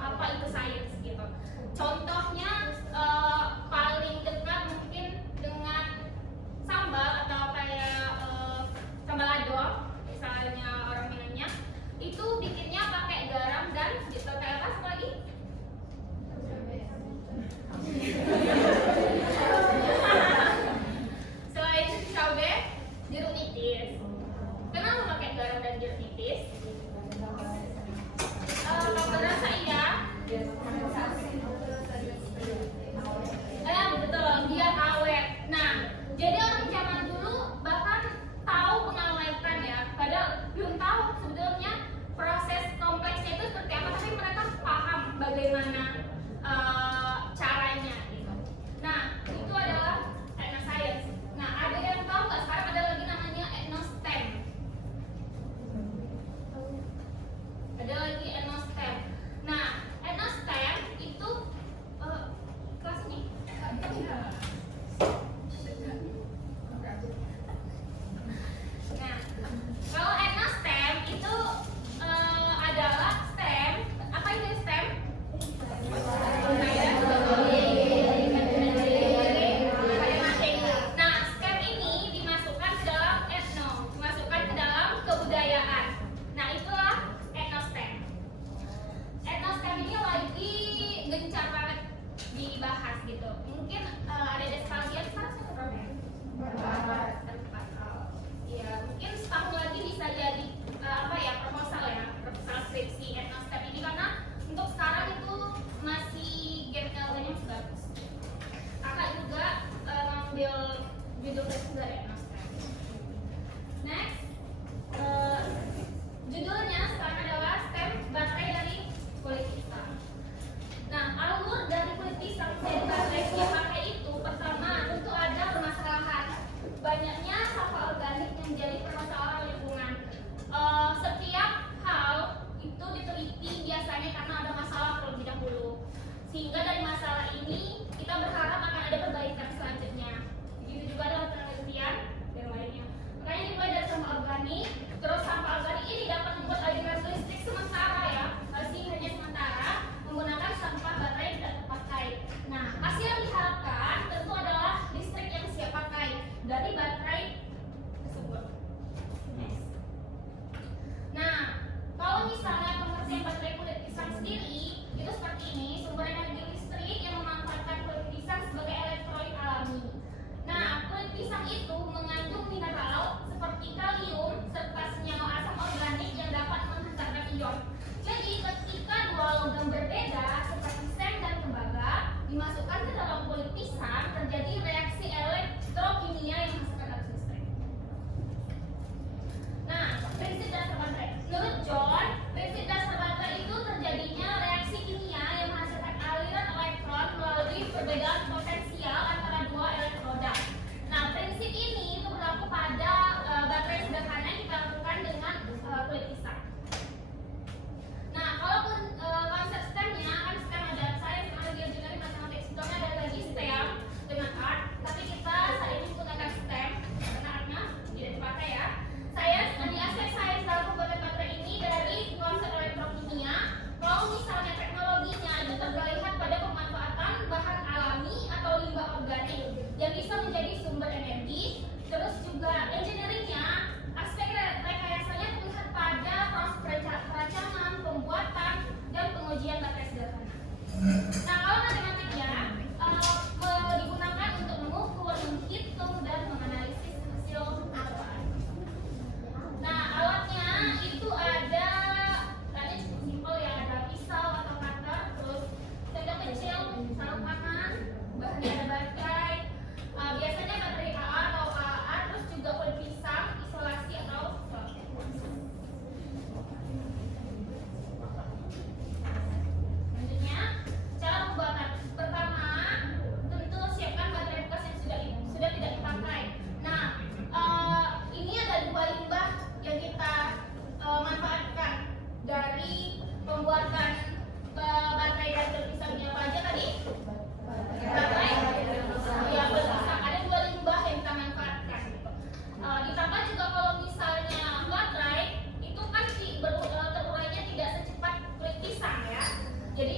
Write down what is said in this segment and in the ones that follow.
apa itu sains gitu. Contohnya paling dekat mungkin dengan sambal atau kayak sambal lado, misalnya orang Minangnya itu bikinnya pakai garam dan gitu kayak apa lagi? Selain cabai, jeruk nipis. Kenapa pakai garam dan jeruk nipis? Kalau berasa iya. Betul, biar awet. Nah, jadi orang zaman dulu bahkan tahu pengawetan ya, padahal belum tahu sebetulnya proses kompleksnya itu seperti apa, tapi mereka paham bagaimana caranya gitu. Nah, itu adalah etnoscience. Nah, ada yang tahu nggak sekarang ada lagi namanya etnostem? Ada lagi etnostem. Nah, etnostem itu kelas ini. Nah, kalau etnostem itu adalah STEM. Apa itu STEM? Nah, STEM ini dimasukkan ke dalam etno, dimasukkan ke dalam kebudayaan. Nah, itulah etnostem. Etnostem ini lagi gencar banget dibahas gitu. Mungkin ada sekalian sekarang saya berapa ya? Ya, mungkin setahun lagi bisa jadi proposal skripsi etnostem ini, karena untuk sekarang itu masih gapnya masih bagus. Kakak juga ngambil judul juga etnostem. Next, judulnya sekarang adalah STEM baterai dari kulit pisang. Nah, alur dari kulit pisang menjadi baterai yang dipakai itu pertama tentu ada permasalahan. Banyaknya sampah organik yang menjadi permasalahan lingkungan. Setiap hal itu diteliti biasanya karena ada masalah terlebih dahulu. Sehingga dari masalah ini kita berharap akan ada perbaikan selanjutnya. Begitu juga dalam penelitian dan lainnya. Makanya dimulai dari sampah organik, terus sampah organik ini dapat membuat aliran listrik sementara ya, masih hanya sementara menggunakan sampah baterai yang tidak terpakai. Nah, hasil yang diharapkan tentu adalah listrik yang siap pakai dari baterai tersebut. Next. Nah, kalau misalnya pengertian baterai kulit pisang sendiri itu seperti ini, sumber energi listrik yang memanfaatkan kulit pisang sebagai elektrolit alami. Nah, kulit pisang itu mengandung mineral seperti kalium serta senyawa asam organik yang dapat menghantarkan ion. Jadi, ketika dua logam berbeda seperti seng dan tembaga dimasukkan ke dalam kulit pisang, terjadi reaksi elektrokimia yang menghasilkan arus listrik. Nah, prinsip dasar baterai. Menurut John, prinsip dasar baterai itu terjadinya reaksi kimia yang menghasilkan aliran elektron melalui perbedaan potensial antara dua elektroda. Nah, prinsip ini itu berlaku pada baterai sederhana yang kita lakukan dengan kulit pisang. Nah, kalaupun konsep STEM-nya kan STEM ada sains, teknologi, engineering, matematik, sebetulnya ada lagi STEM dengan art, tapi kita saat ini menggunakan STEM karena artnya tidak dipakai ya. Sains di aspek sains dalam pembuatan baterai ini dari konsep elektrokimia. Kalau misalnya teknologinya itu terlihat pada pemanfaatan bahan alami atau limbah organik yang bisa menjadi sumber energi. Terus juga engineeringnya, aspek rekayasanya terlihat pada proses perancangan, pembuatan, dan pengujian baterai sederhana. Nah, kalau matematiknya digunakan untuk mengukur, menghitung, dan menganalisis hasil percobaan. Nah, alatnya itu ada, tadi cukup simpel ya, ada pisau atau cutter, terus sendok kecil, sarung tangan, bahannya ada baterai, biasanya baterai AA atau AA, terus juga kulit pisang, isolasi atau selanjutnya, cara pembuatan. Pertama, tentu siapkan baterai bekas yang sudah tidak dipakai. Nah, ini ada dua limbah yang kita manfaatkan dari pembuatan baterai dari kulit pisang. Ini apa aja tadi? Baterai ya, kulit pisang. Ada dua limbah yang kita manfaatkan. Ditambah juga kalau misalnya baterai itu kan terurainya tidak secepat kulit pisang ya. Jadi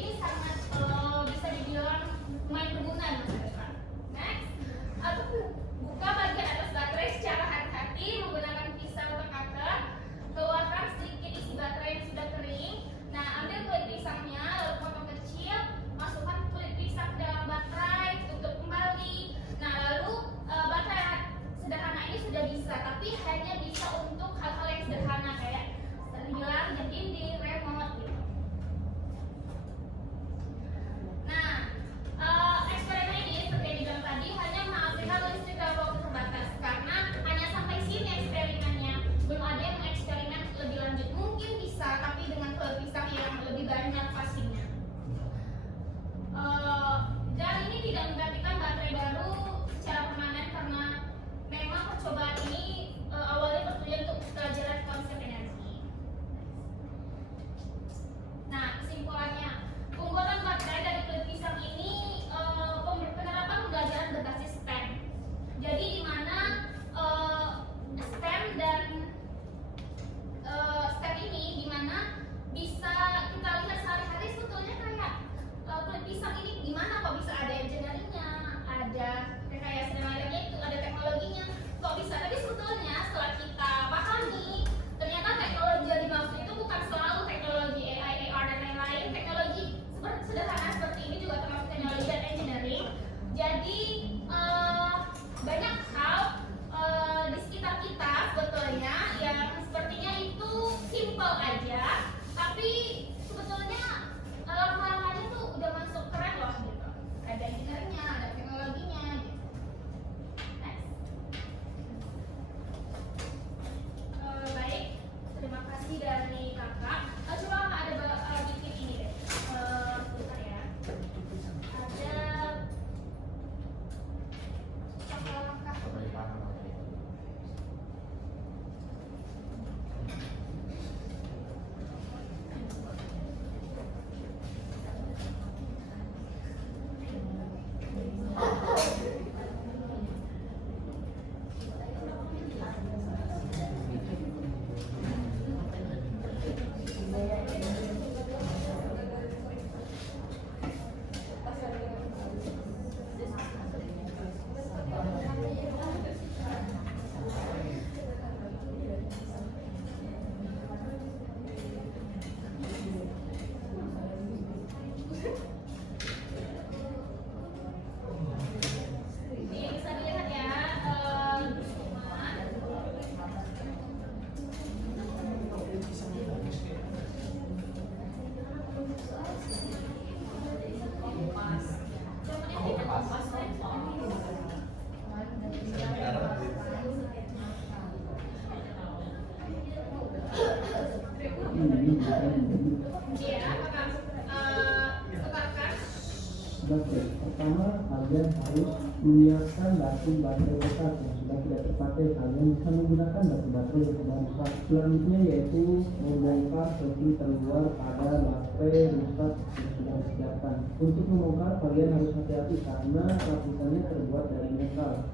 Oke, pertama kalian harus menyiapkan batu baterai bekas yang sudah tidak terpakai. Kalian bisa menggunakan batu baterai yang sudah rusak. Selanjutnya yaitu membongkar sesi terluar pada baterai rusak yang sudah disiapkan. Untuk membongkar kalian harus hati-hati karena lapisannya terbuat dari metal.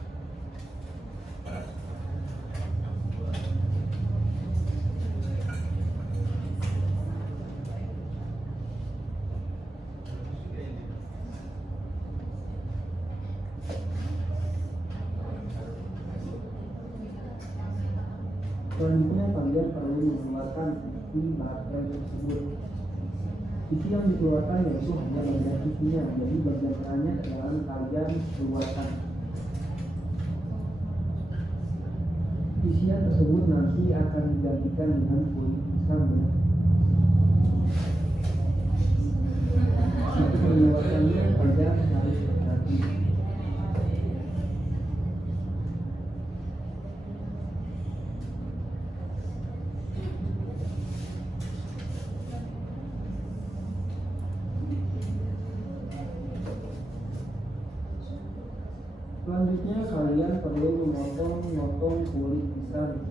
Selanjutnya kalian perlu mengeluarkan isi baterai tersebut. Isi yang dikeluarkan yaitu hanya bagian isinya, jadi bagian tengahnya jangan kalian keluarkan. Isian tersebut nanti akan digantikan dengan kulit pisang ya. Untuk mengeluarkannya kalian harus hati-hati. Selanjutnya kalian perlu memotong kulit pisang.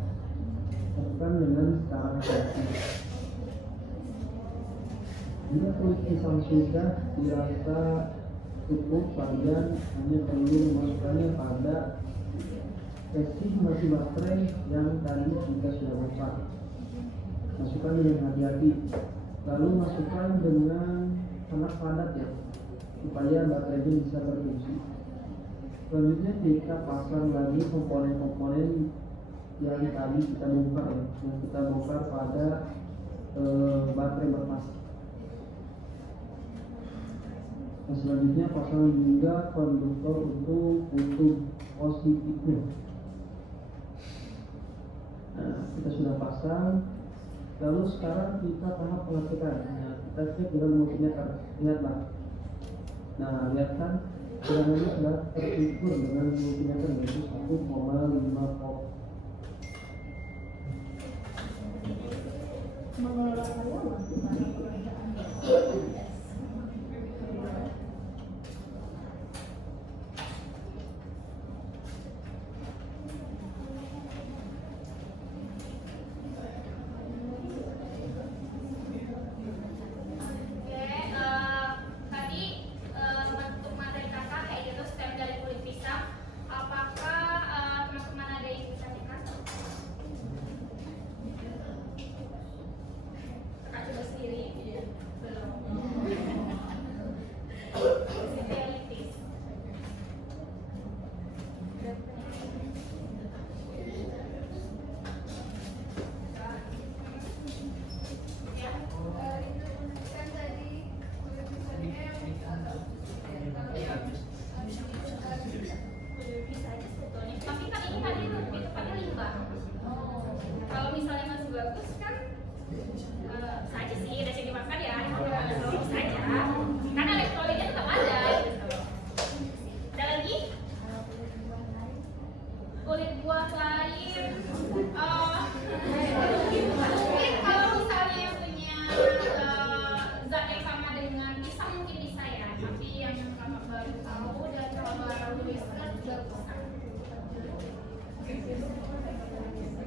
Lakukan dengan cara hati-hati. Jika kulit pisang sudah dirasa cukup, kalian hanya perlu memasukkannya pada sesi mati baterai yang tadi kita sudah rusak. Masukkan dengan hati-hati. Lalu masukkan dengan sangat padat ya, supaya baterainya bisa berfungsi. Selanjutnya kita pasang lagi komponen-komponen yang tadi kita bongkar ya, yang kita bongkar pada baterai bekas. Nah, selanjutnya pasang juga konduktor untuk kutub positifnya. Nah, kita sudah pasang. Lalu sekarang kita tahap pengecekan. Nah, kita cek dengan multimeter. Lihatlah. Nah, lihat kan? Tegangannya sudah terukur dengan multimeter yaitu 1,5 volt. Mengelola karyawan pada pekerjaan.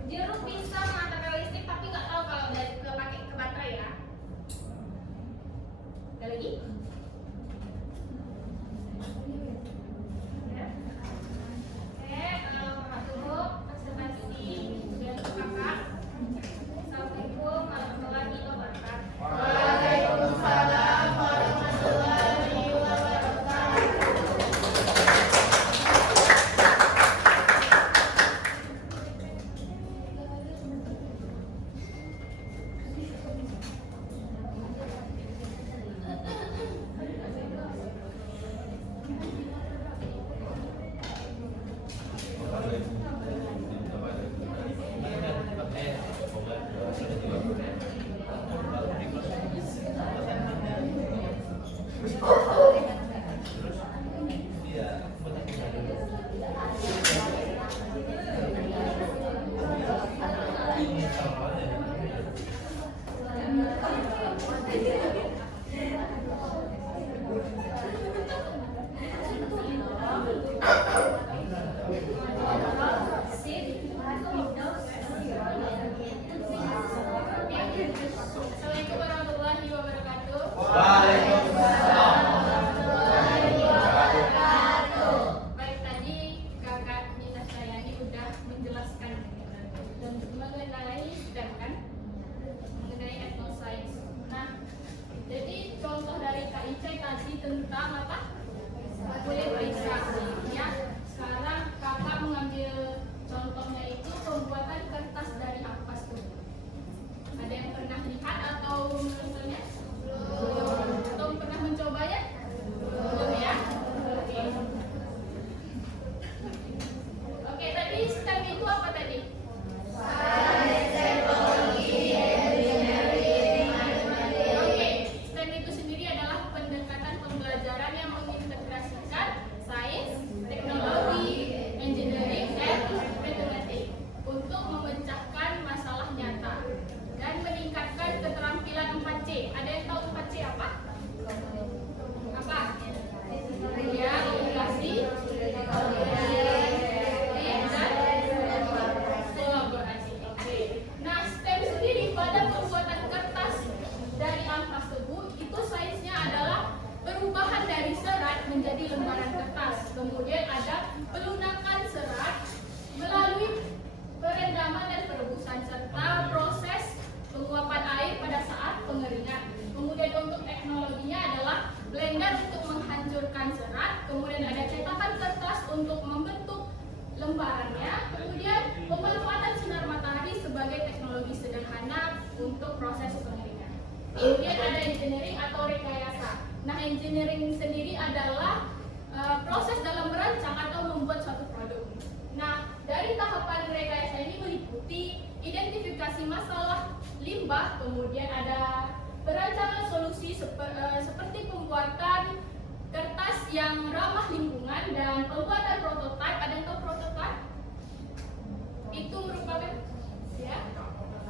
Jeruk bisa mengantarkan listrik tapi nggak tahu kalau udah pakai ke baterai ya. Ada lagi? Assalamualaikum warahmatullahi wabarakatuh. Icai tadi tentang apa? Polimerisasi ya. Sekarang kakak mengambil contohnya itu pembuatan kertas dari ampas tubuh. Ada yang pernah lihat atau menontonnya? Belum. Atau pernah mencobanya? Belum ya? Oke. Oke, tadi STEM itu apa tadi? Oke, STEM itu sendiri adalah pendekatan pembelajaran yang mengintegrasikan sains, teknologi, engineering, dan matematik untuk memecahkan masalah nyata dan meningkatkan keterampilan 4C. Ada yang tahu 4C apa? Apa? Ya, komunikasi, dan kolaborasi. Oke. Nah, STEM sendiri pada pembuatan kertas dari ampas tebu itu sainsnya adalah perubahan dari serat menjadi lembaran kertas. Kemudian ada pelunakan serat melalui perendaman dan perebusan serta proses penguapan air pada saat pengeringan. Kemudian untuk teknologinya adalah blender untuk menghancurkan serat. Kemudian ada cetakan kertas untuk membentuk lembarannya. Kemudian pemanfaatan sinar matahari sebagai teknologi sederhana untuk proses pengeringan. Kemudian ada engineering atau rekayasa. Nah, engineering sendiri adalah proses dalam merancang atau membuat suatu produk. Nah, dari tahapan rekayasa ini meliputi identifikasi masalah limbah, kemudian ada perancangan solusi seperti pembuatan kertas yang ramah lingkungan dan pembuatan prototipe. Ada yang tahu prototipe? Itu merupakan ya,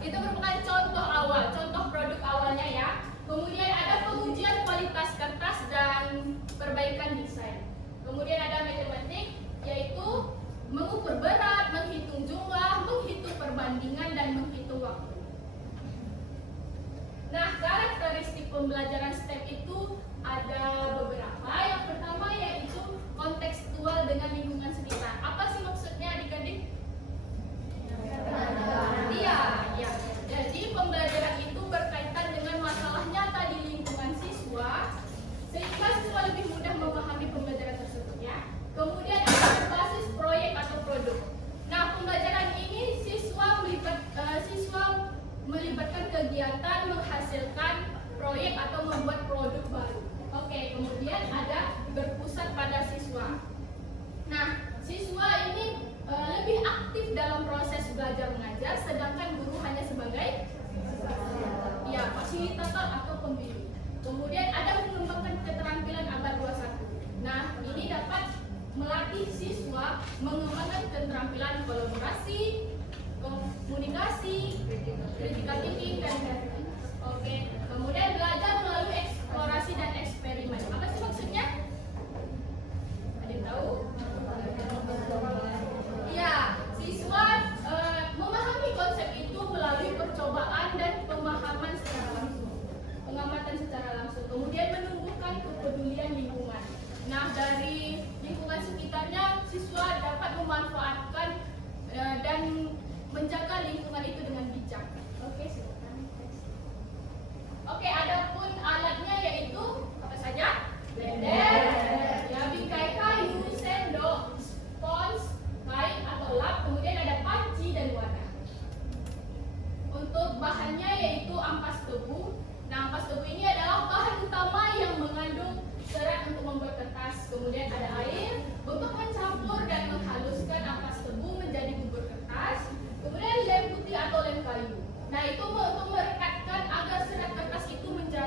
itu merupakan contoh awal, contoh produk awalnya ya. Kemudian ada pengujian kualitas kertas dan perbaikan desain. Kemudian ada matematik, yaitu mengukur berat, menghitung jumlah, menghitung perbandingan, dan menghitung waktu. Nah, karakteristik pembelajaran STEM itu ada beberapa. Yang pertama yaitu kontekstual dengan lingkungan sekitar. Apa sih maksudnya adik-adik? Iya, ya. Jadi pembelajaran itu berkaitan dengan masalah nyata di lingkungan siswa, sehingga siswa lebih mudah memahami pembelajaran tersebut ya. Kemudian ada berbasis proyek atau produk. Nah, pembelajaran ini siswa melibatkan kegiatan menghasilkan proyek atau membuat produk baru. Oke, kemudian ada berpusat pada siswa. Nah, siswa ini lebih aktif dalam proses belajar mengajar, sedangkan guru hanya sebagai ya fasilitator atau pembimbing. Kemudian ada mengembangkan keterampilan abad 21. Nah, ini dapat melatih siswa mengembangkan keterampilan kolaborasi, komunikasi, critical thinking, dan kreativitas. Oke, kemudian belajar melalui eksplorasi dan eksperimen. Apa sih maksudnya? Ada yang tahu? Ya, siswa memahami konsep itu melalui percobaan dan pemahaman secara langsung, pengamatan secara langsung. Kemudian menumbuhkan kepedulian lingkungan. Nah, dari lingkungan sekitarnya, siswa dapat memanfaatkan dan menjaga lingkungan itu dengan bijak. Oke, silakan. Oke, adapun alatnya yaitu apa saja? Blender, ya, bingkai kayu, sendok, spons, kain atau lap, kemudian ada panci dan wadah. Untuk bahannya yaitu ampas tebu. Nah, ampas tebu ini adalah bahan utama yang mengandung serat untuk membuat kertas. Kemudian ada air untuk mencampur dan menghaluskan ampas tebu menjadi bubur kertas. Kemudian lem putih atau lem kayu. Nah, itu untuk merekatkan agar serat kertas itu menjadi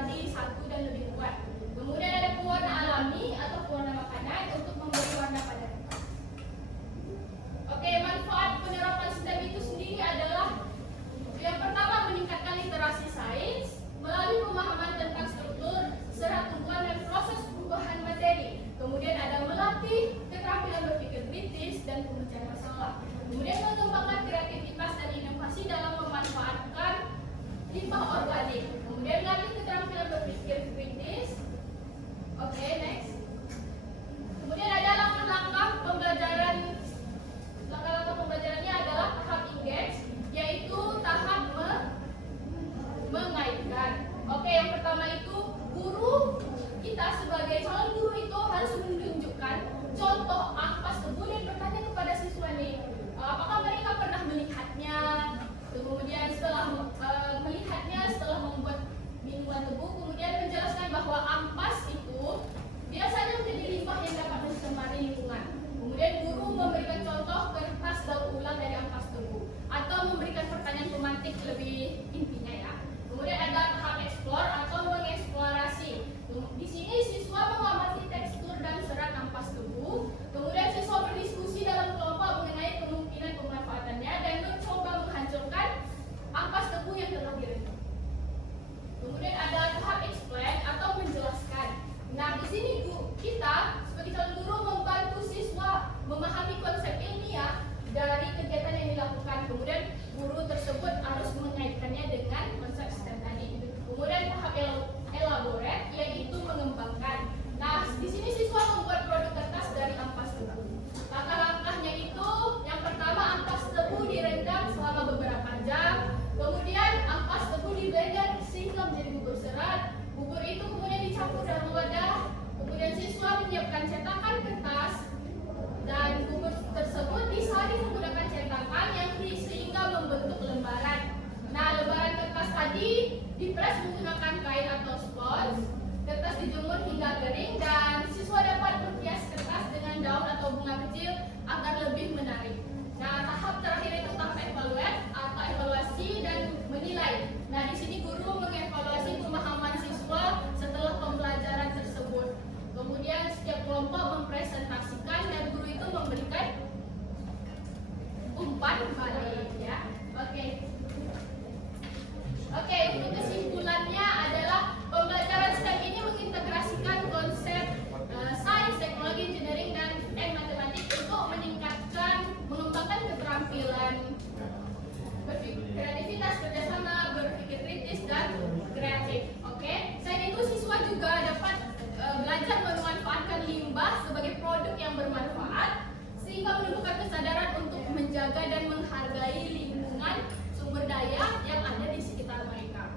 FIFA menumbuhkan kesadaran untuk menjaga dan menghargai lingkungan sumber daya yang ada di sekitar mereka.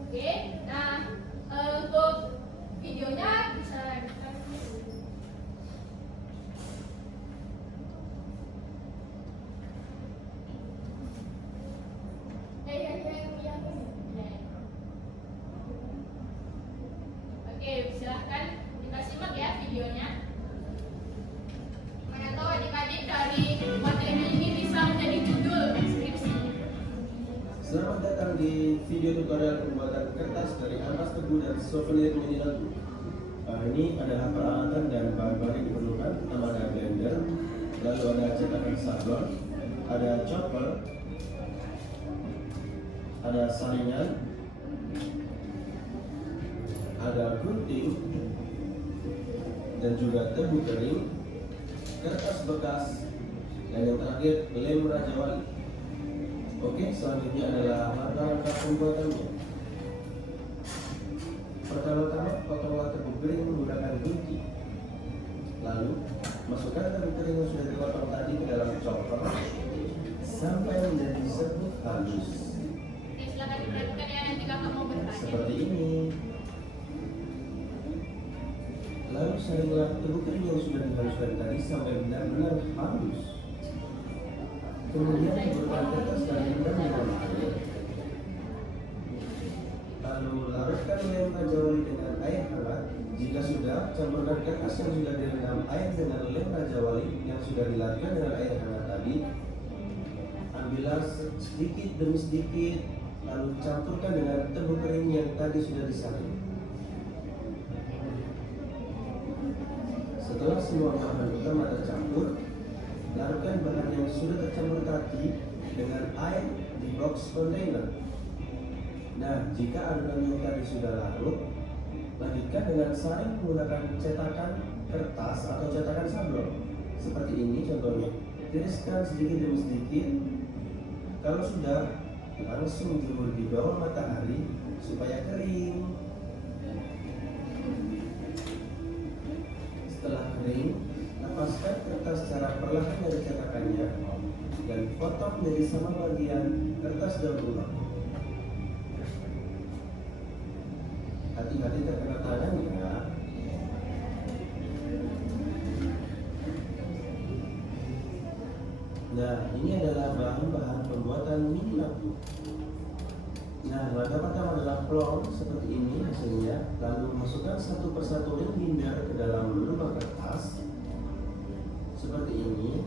Oke, nah untuk videonya bisa Oke, silahkan kita simak ya videonya. Mana tahu adik-adik dari materi ini bisa menjadi judul skripsi. Selamat datang di video tutorial pembuatan kertas dari ampas tebu dan souvenir mini lagu. Ini adalah peralatan dan bahan-bahan yang diperlukan. Pertama ada blender, lalu ada cetakan sablon, ada chopper, ada saringan, ada gunting, dan juga tebu kering, kertas bekas, dan yang terakhir lem Raja Wali. Oke, selanjutnya adalah langkah-langkah pembuatannya. Pertama-tama potonglah tebu kering menggunakan gunting. Lalu masukkan tebu kering yang sudah dipotong tadi ke dalam chopper sampai menjadi serbuk halus. Oke, silakan diperhatikan ya nanti kakak mau bertanya. Seperti ini. Lalu saringlah tebu kering yang sudah dihaluskan tadi sampai benar-benar halus. Kemudian campurkan kertas dan rendam dengan air. Lalu larutkan lem Raja Wali dengan air hangat. Jika sudah, campurkan kertas yang sudah direndam air dengan lem Raja Wali yang sudah dilarutkan dengan air hangat tadi. Ambillah sedikit demi sedikit, lalu campurkan dengan tebu kering yang tadi sudah disaring. Setelah semua bahan utama tercampur, larutkan bahan yang sudah tercampur tadi dengan air di box container. Nah, jika adonan yang tadi sudah larut, lanjutkan dengan saring menggunakan cetakan kertas atau cetakan sablon. Seperti ini contohnya. Tiriskan sedikit demi sedikit. Kalau sudah, langsung jemur di bawah matahari supaya kering. Setelah kering, lepaskan kertas secara perlahan dari cetakannya dan potong menjadi sama bagian kertas daur ulang. Hati-hati terkena tangan ya. Nah, ini adalah bahan-bahan pembuatan mini lagu. Nah, langkah pertama adalah plong seperti ini hasilnya. Lalu masukkan satu persatu lem binder ke dalam lubang kertas seperti ini.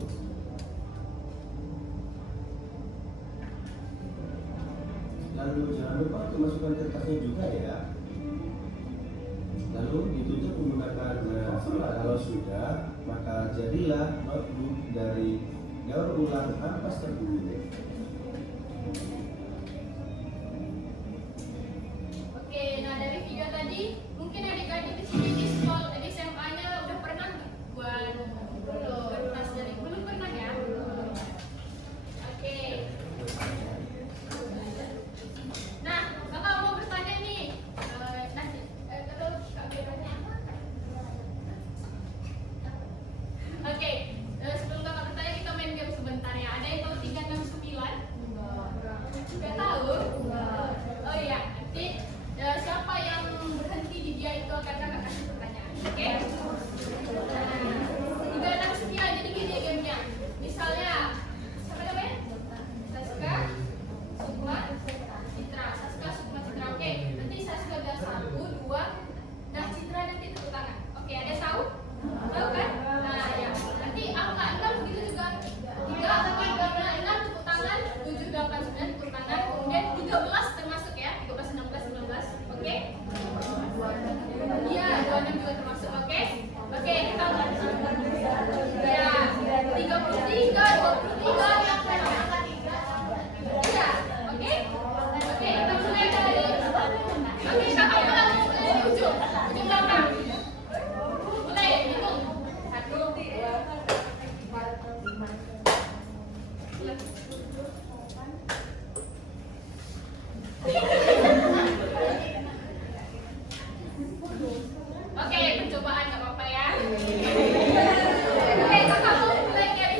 Lalu jangan lupa untuk masukkan kertasnya juga ya. Lalu ditutup menggunakan kalau sudah, maka jadilah notebook dari daur ulang ampas tebu. Oke, nah dari video tadi mungkin adik-adik di sini di sekolah di SMA-nya udah pernah nggak buat kertas dari belum pernah ya? Oke. Nah, kakak mau bertanya nih. Oke, sebelum kakak bertanya kita main game sebentar ya. Ada yang tahu 369? Nggak tahu? Oh iya, nanti siapa yang berhenti di dia itu akan kakak kasih pertanyaan. Oke? 369, jadi gini gamenya. Misalnya, siapa namanya? Saska, Sukma, Citra. Saska, Sukma, Citra. Oke, nanti Saska udah 1, 2. Nah, Citra nanti tepuk tangan. Oke, ada yang tahu? Tahu kan? Nah, ya. Nanti angka 6 begitu juga. 3, 6 tepuk tangan, 7, 8, 9 tepuk tangan. Kemudian 13 termasuk ya. 13, 16, 19. Oke? Iya, 26 juga termasuk. Oke? Oke, kita ya. 33, 23 yang angka 3. Iya, oke? Oke, kita mulai dari oke, kakak ulang ujung belakang. Mulai, hitung. 1, 2, 4. Oke, percobaan nggak apa-apa ya. Oke, kakak mau mulai dari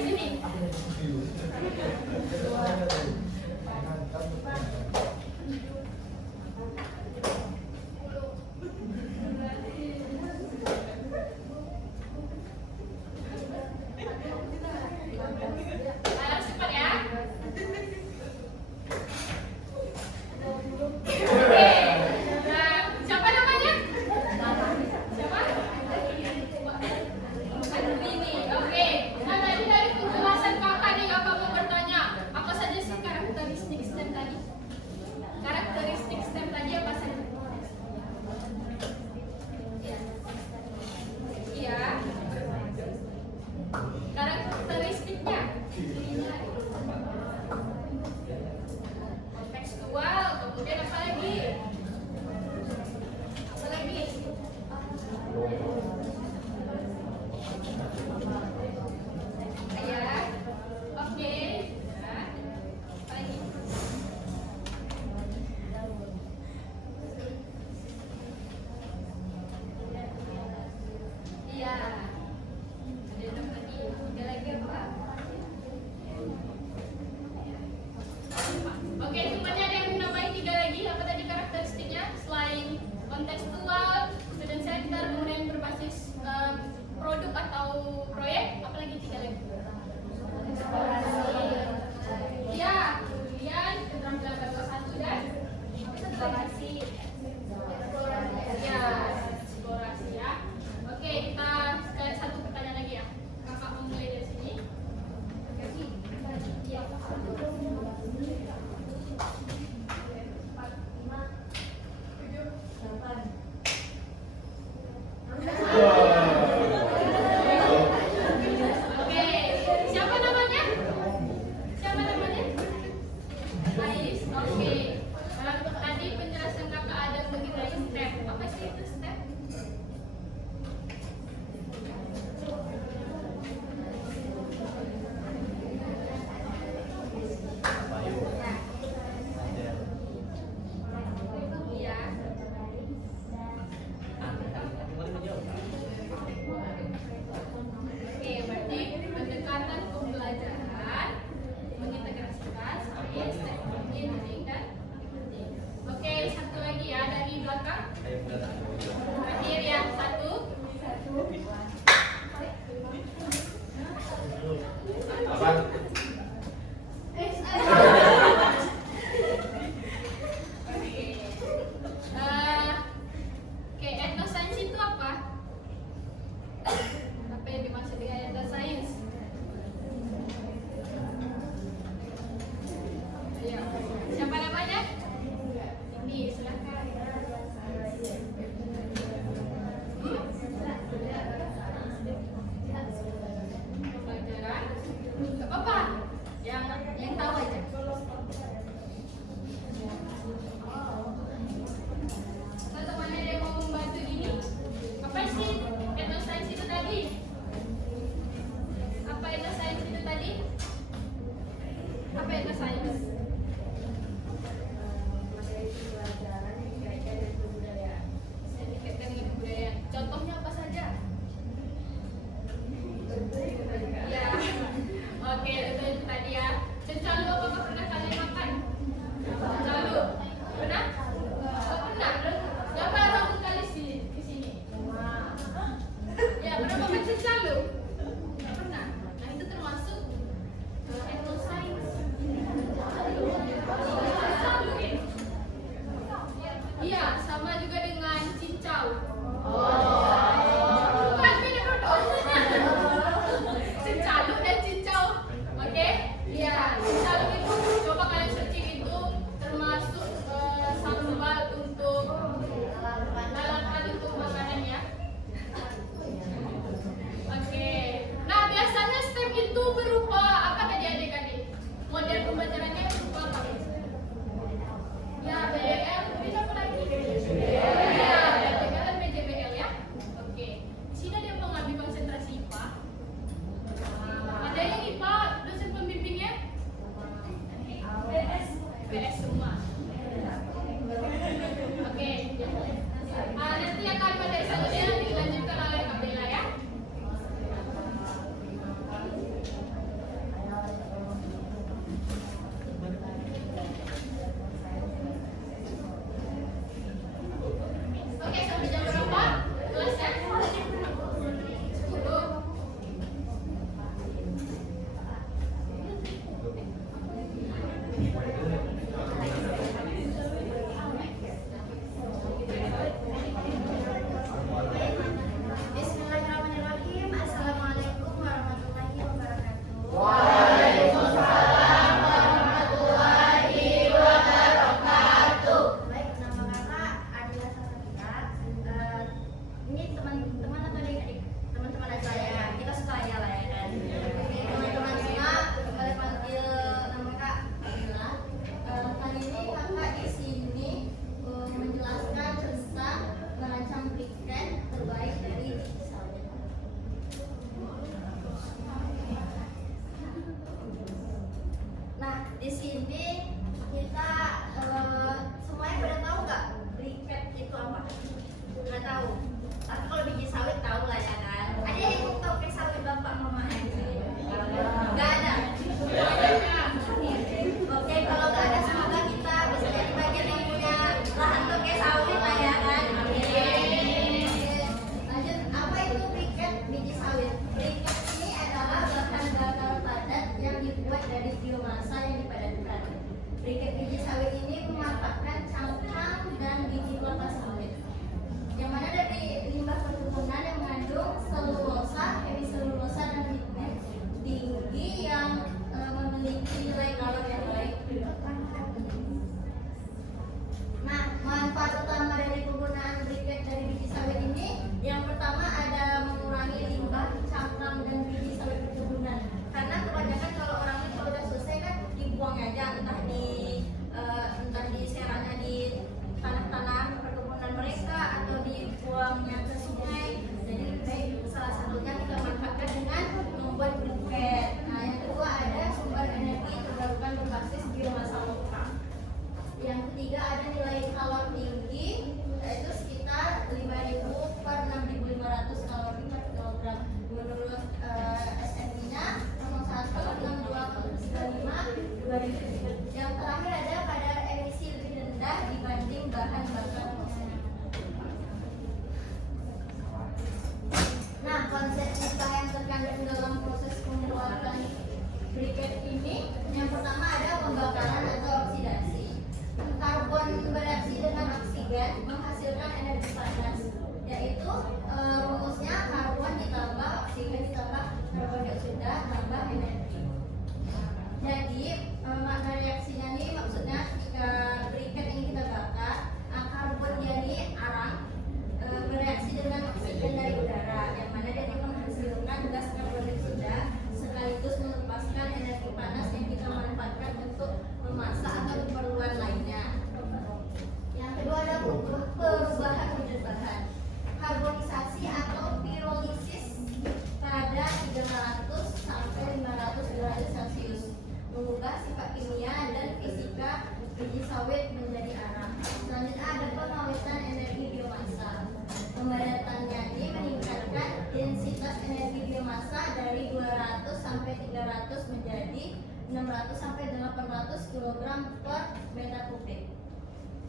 densitas energi biomasa dari 200 sampai 300 menjadi 600 sampai 800 kg per meter kubik.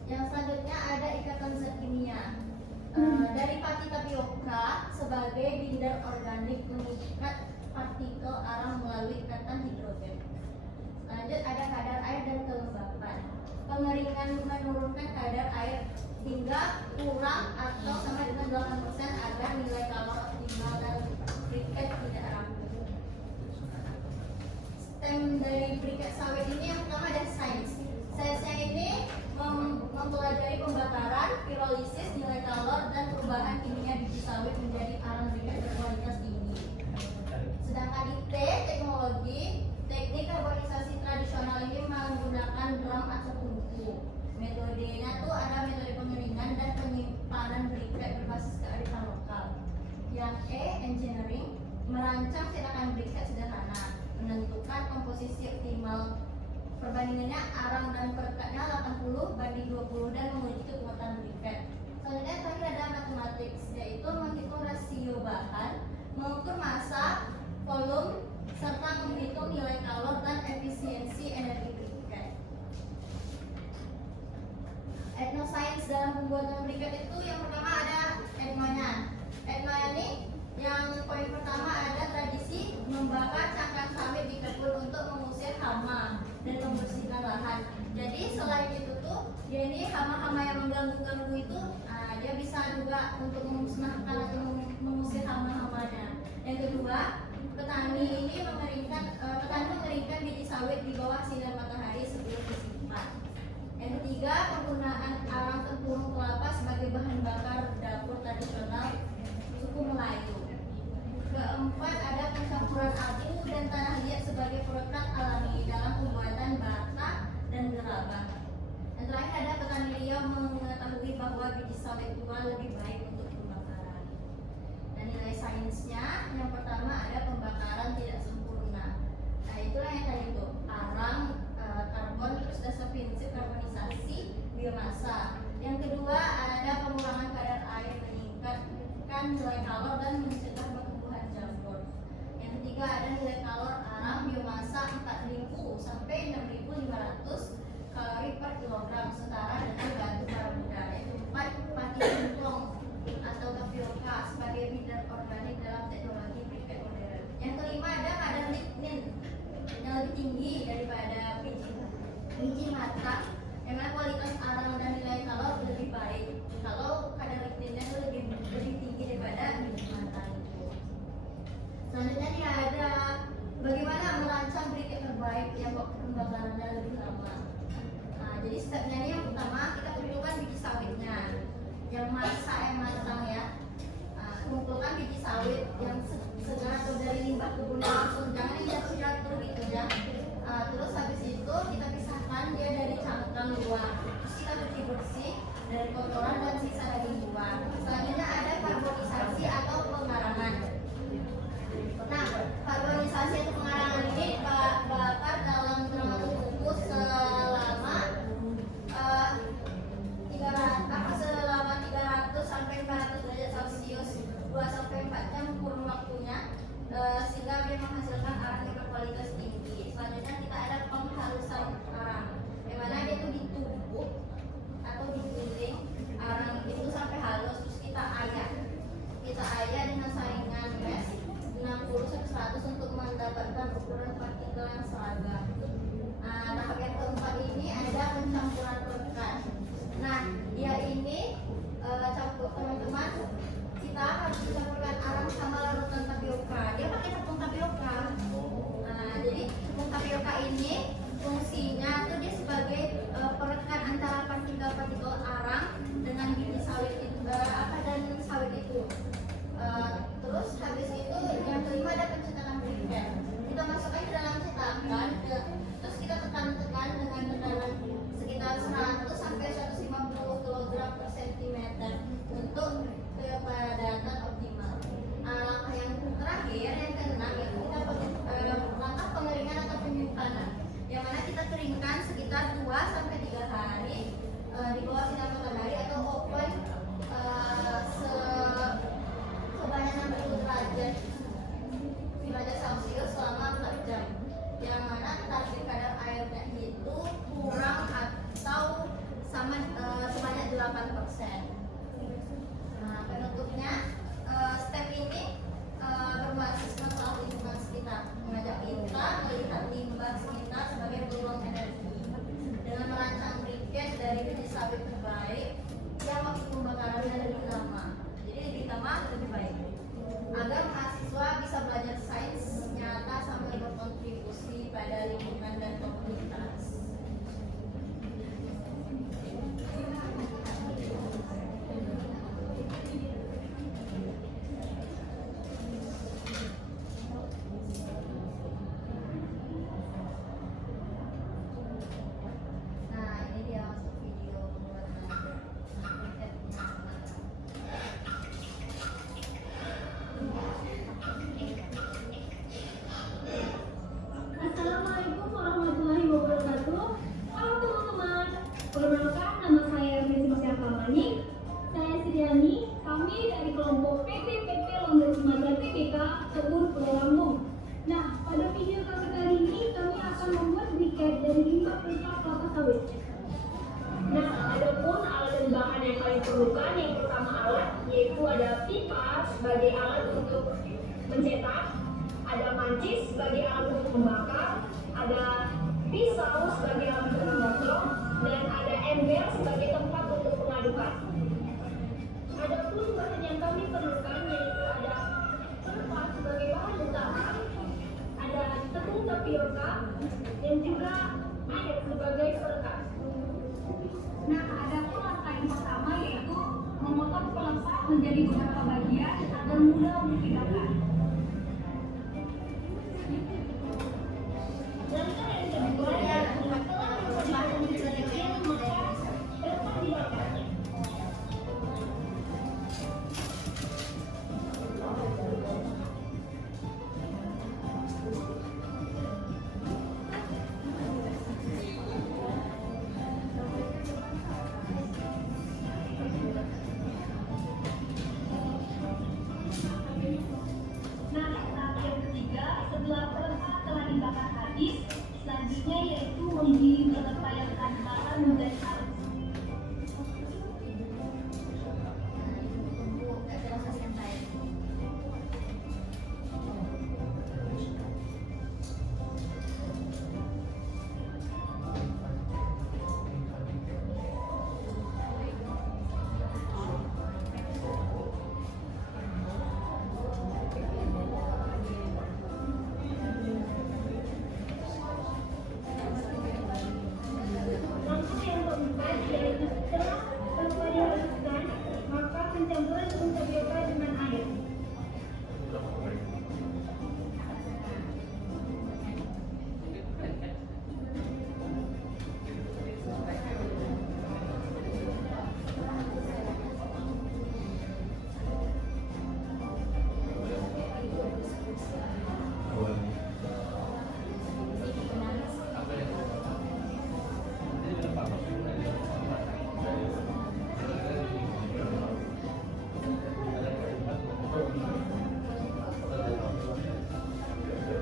Yang selanjutnya ada ikatan zat kimia. Dari pati tapioka sebagai binder organik mengikat partikel arang melalui ikatan hidrogen. Lanjut ada kadar air dan kelembapan. Pengeringan menurunkan kadar air hingga kurang atau sama dengan 8% agar nilai kalor optimal dan briket tidak rapuh. Stem dari briket sawit ini yang pertama ada sains. Sainsnya ini mempelajari pembakaran, pirolisis, nilai kalor, dan perubahan kimia biji sawit menjadi arang briket berkualitas tinggi. Sedangkan di T, teknologi, teknik karbonisasi tradisional ini menggunakan drum atau tungku. Metodenya tuh ada metode pengeringan dan penyimpanan briket berbasis kearifan lokal. Yang E, engineering, merancang cetakan briket sederhana, menentukan komposisi optimal. Perbandingannya arang dan perekatnya 80:20 dan menguji kekuatan briket. Selanjutnya terakhir ada matematik, yaitu menghitung rasio bahan, mengukur massa, volume, serta menghitung nilai kalor dan efisiensi energi briket. Etnosains dalam pembuatan briket itu yang pertama ada etnonya. Etno ini yang poin pertama ada tradisi membakar cangkang sawit di kebun untuk mengusir hama dan membersihkan lahan. Jadi selain itu tuh dia ini hama-hama yang mengganggu itu dia bisa juga untuk memusnahkan atau mengusir hama-hamanya. Yang kedua, petani mengeringkan biji sawit di bawah sinar matahari sebelum disimpan. Yang ketiga, penggunaan arang tempurung kelapa sebagai bahan bakar dapur tradisional suku Melayu. Keempat, ada pencampuran abu dan tanah liat sebagai perekat alami dalam pembuatan bata dan gerabah. Yang terakhir ada petani riau mengetahui bahwa biji sawit tua lebih baik untuk pembakaran. Dan nilai sainsnya yang pertama ada pembakaran tidak sempurna. Nah itulah yang tadi itu arang, karbon, terus dasar prinsip karbonisasi biomasa. Yang kedua ada pengurangan kadar air meningkatkan nilai kalor dan mencegah pertumbuhan jamur. Yang ketiga ada nilai kalor arang biomasa 4.000 sampai 6.500 kalori per kilogram setara dengan batu bara muda. Yang keempat pati jemplong atau tapioka sebagai binder organik dalam teknologi briket modern. Yang kelima ada kadar lignin yang lebih tinggi daripada biji matang, yang mana kualitas arang dan nilai kalor lebih baik kalau kadar ligninnya itu lebih tinggi daripada biji matang itu. Selanjutnya dia ada bagaimana merancang briket terbaik yang waktu pembakarannya lebih lama. Jadi stepnya ini yang pertama kita perlukan biji sawitnya yang masak yang matang ya. Kumpulkan biji sawit yang segar atau dari limbah kebun langsung, jangan yang jatuh-jatuh gitu ya. Terus habis itu kita pisahkan dia dari cangkang luar. Terus kita bersih dari kotoran dan sisa daging luar. Selanjutnya ada karbonisasi atau pengarangan. Nah, karbonisasi atau pengarangan ini bakar dalam drama bungkus selama 300 sampai 400 derajat Celcius 2 sampai 4 jam kurun waktunya, sehingga dia menghasilkan arang yang berkualitas tinggi. Selanjutnya kita ada penghalusan arang, yang mana dia itu ditumbuk atau digiling arang itu sampai halus, terus kita ayak dengan saringan mes 60-100 untuk mendapatkan ukuran partikel yang seragam. Tahap yang keempat ini ada pencampuran perekat. Nah, dia ini campur teman-teman, kita harus mencampurkan arang sama larutan tapioka. Dia pakai tepung tapioka. Jadi tepung tapioka ini fungsinya tuh dia sebagai perekat antara partikel-partikel arang dengan biji sawit itu dan sawit itu. Terus habis itu yang kelima ada pencetakan briket. Kita masukkan ke dalam cetakan, terus kita tekan-tekan dengan tekanan sekitar 100 sampai 150 kg per cm untuk kepadatan optimal. Langkah yang terakhir yang keenam yaitu kita langkah pengeringan atau penyimpanan, yang mana kita keringkan sekitar 2 sampai 3 hari di bawah sinar jalur Pulau Lambung. Nah, pada video kali ini kami akan membuat briket dari limbah pelengkap kelapa sawit. Nah, adapun alat dan bahan yang kalian perlukan, yang pertama alat yaitu ada pipa sebagai alat untuk mencetak, ada mancis sebagai alat untuk membakar, ada pisau sebagai alat untuk memotong, dan ada ember sebagai tempat untuk mengadukan. Adapun bahan yang kami perlukan yaitu ada kertas sebagai bahan utama, ada tepung tapioka, dan juga air sebagai perekat. Nah, adapun langkah yang pertama yaitu memotong pelengkap menjadi beberapa bagian agar mudah untuk dibakar. Langkah yang kedua yaitu setelah bahan dikering maka pelengkap dibakar. Nah, tahap yang ketiga, setelah pelengkap telah dibakar habis, selanjutnya yaitu menggiling beberapa yang telah dibakar menjadi halus. Langkah yang keempat yaitu setelah pelengkap dihaluskan, maka pencampuran tepung tapioka dengan air.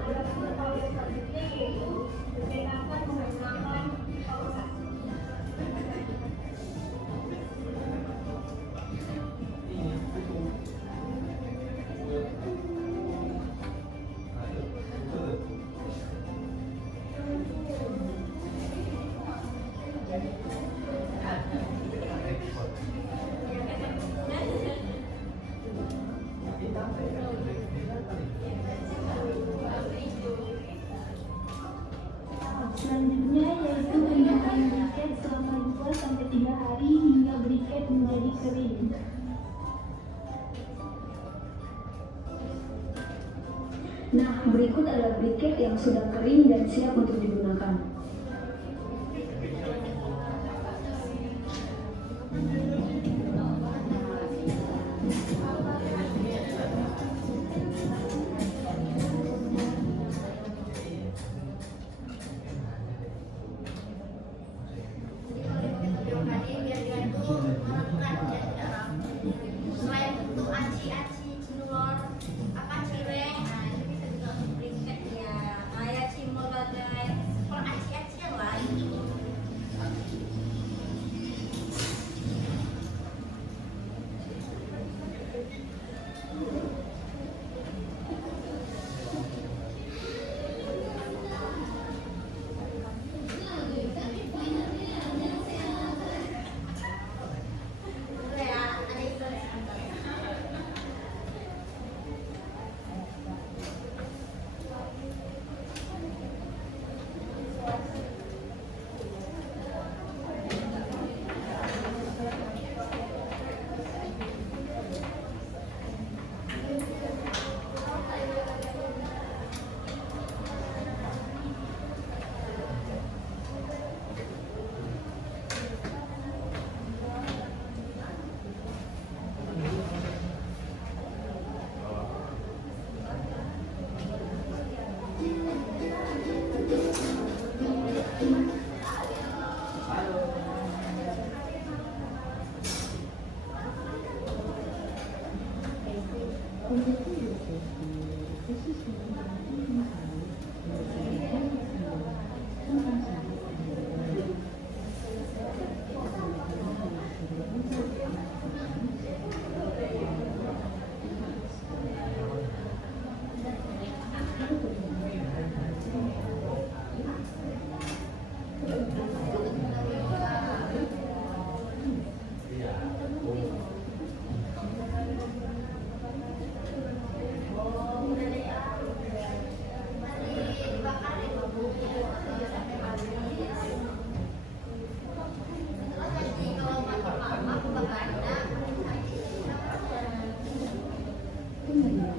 Adapun tahap yang selanjutnya yaitu pencetakan menggunakan pausa. Selanjutnya yaitu penyimpanan briket selama 2-3 hari hingga briket menjadi kering. Nah, berikut adalah briket yang sudah kering dan siap untuk digunakan. Selain bentuk aci-aci, cilor, apa cireng, nah itu bisa juga untuk briket ya, kayak cimol bagai per aci-aci yang lain. Boleh ya, ada itu sebentar. Ini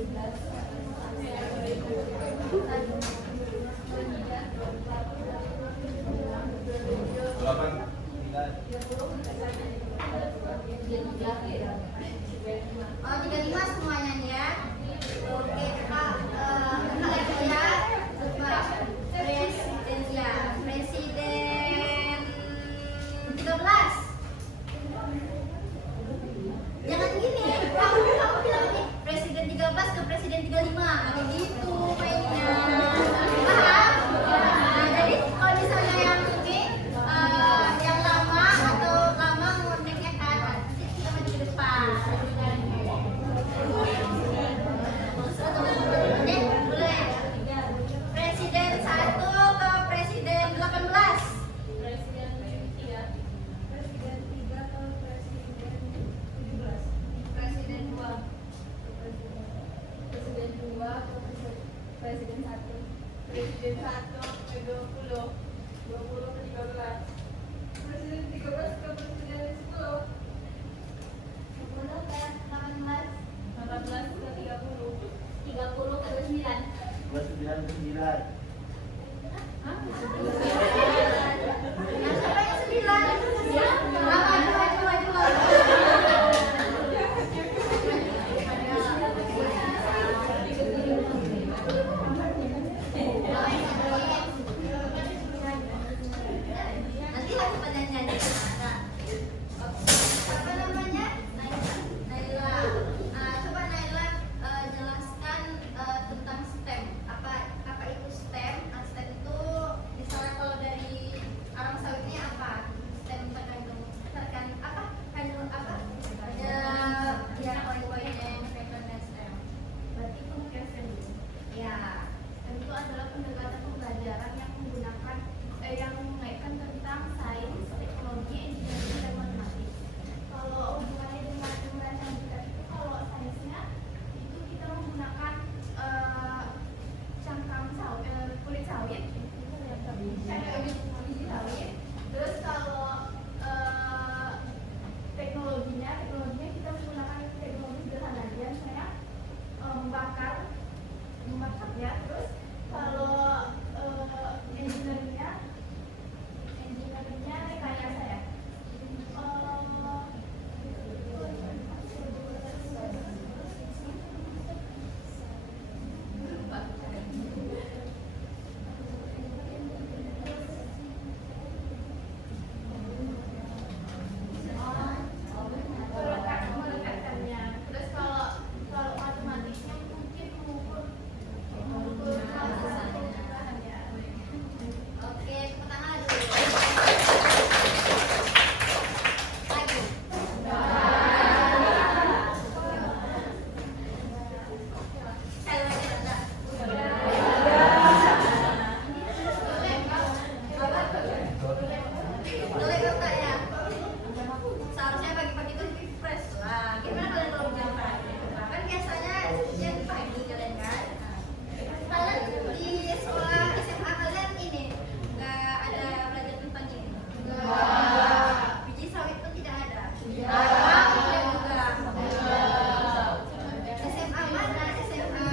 Oh, 35 semuanya nih ya. Oke, Pak. Kalian lihat presiden ya. Presiden 13. Jangan gini. Kamu bilang ini presiden 13 ke presiden 35. Ada gitu mainnya. Paham? Nah, jadi kalau misalnya yang ini yang lama atau lama ngondeknya kan nanti kita maju ke depan. Boleh. Presiden 1 ke presiden 18. Presiden 3. Presiden 3 ke presiden 17. Presiden 2. Presiden 2 ke presiden 1. Presiden 1 ke 20, 20 ke 13. Presiden 13 ke presiden 10. 10 ke 18. 18 ke 30. 30 ke 29. 29 ke 9. Yang siapa yang 9? Maju. Nanti lagi penyanyi apa namanya? Naila. Coba Naila jelaskan tentang STEM. Apa itu STEM? STEM itu misalnya kalau dari arang sawitnya apa? STEM terkandung apa? Kandung apa? Ada ya poin-poinnya yang berkaitan dengan STEM. Berarti pengertian STEM dulu. Ya. STEM itu adalah pendekatan pembelajaran yang menggunakan yang mengaitkan tentang sains, teknologi, engineering, dan matematik. Kalau hubungannya dengan merancang berkat itu, kalau sainsnya itu kita menggunakan kulit sawit, biji sawit. Terus kalau teknologinya kita menggunakan teknologi sederhana aja, misalnya membakar ya. Terus kalau engineeringnya rekayasa ya. Melekatkannya. Terus kalau matematiknya mungkin mengukur bahannya. Oke, tepuk tangan dulu. Lagi. Boleh Kak ya? Seharusnya pagi-pagi itu lebih fresh lah. Gimana kalian kalau hujan pagi? Kan biasanya hujan pagi kalian kan? Kalian di sekolah SMA kalian ini nggak ada belajar tentang ini? Biji sawit pun tidak ada. Tidak juga. SMA mana? SMA